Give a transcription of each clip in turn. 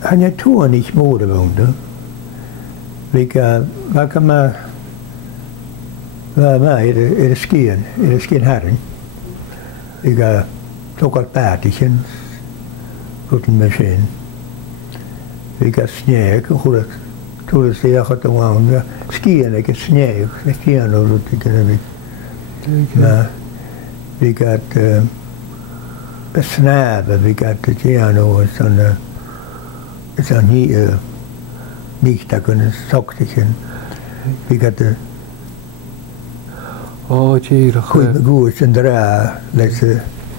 Han jag tog nicht modevunde. Vad kan man vara med i det skien herren. Vilka tog allt bärtiken utan maskin. Vilka snäg och hur tog det sig att de andra skien är snäg, skien och runt det. Men vilka besnäva vilka det gör något sån nicht att kunna saktiken vilka det god sen dra läsa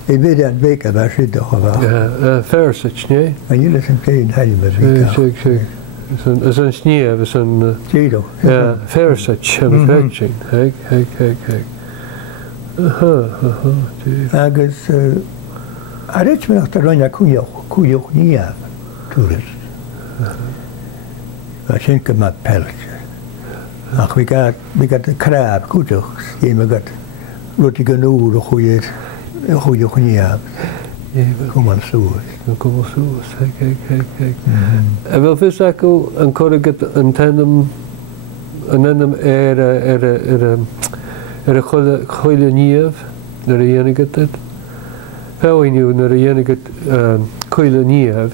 I vet att vecka var skydda har färsach nej men ju liksom det hemma vecka sån snö sån Tilo ja färsach färsach hej Agus arets me nach ronya kujo nia turist a schenke mat pelch ach we got the crab kujo we got roti gnu goeie nia kom aan soos kijk en wel visako en korriget en tandem goeie niev naar de eniget het how you naar de eniget goeie niev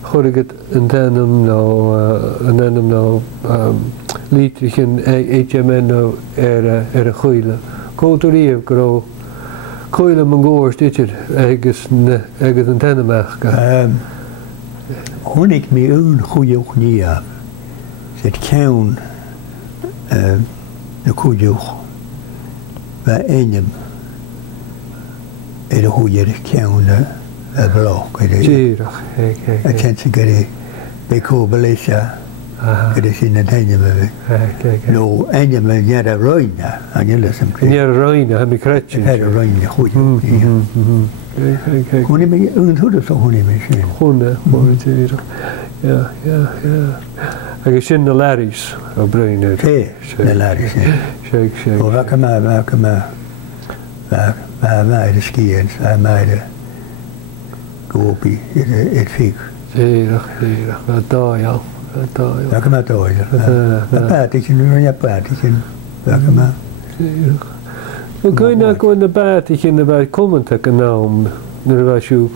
korriget en tandem nou liedchen HMN nou goeie cultuur grow Coile mangoors dit ergens een tandemach. Hoe ik me een goede nia zet kaun de goede bij enem de goede kaun blok. Zeerig. Ik ken ze gere de kobelisha. Het is in het einde met no einde met jaren roina aan je lessen. Jaren roina heb ik kratje. Jaren roina goed. Hoe neem je een hoe zo hoe neem je? Goed ja. Ik zie de laris op bruin. De laris. Shake. Hoe kan maar de skiën, de koopie, het fik. Zeerig. Wat daar ja. Ja, kan maar door. Dat paardje nu ja paardje. Ja, kan maar. We kunnen ook in de paardje in de bij komen te genomen. Nu was je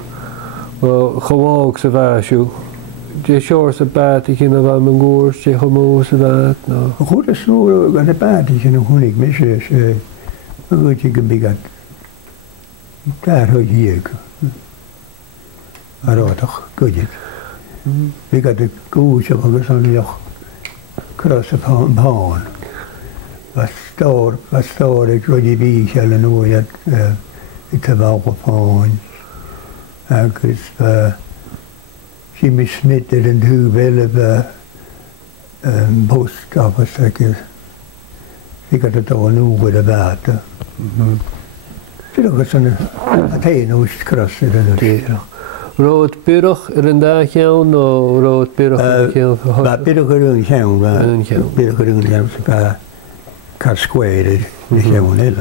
gewoon ze was je. Je short de paardje in de waar mijn goors je gewoon ze dat. Goed is zo aan de paardje nog hoe ik mis is. Goed je kan begaan. Daar hoor je. Maar toch goed je. We got the goose of us on the cross upon pawn. Was store it really be shall know yet it's about a pawn. Because she mismitted and who will of post office like we got it all new with about. So look on a tail who's cross it and Rood pirog een dag jouw no rood pirog maar pirog een jouw pirog een jouw spa kar square is jouw heel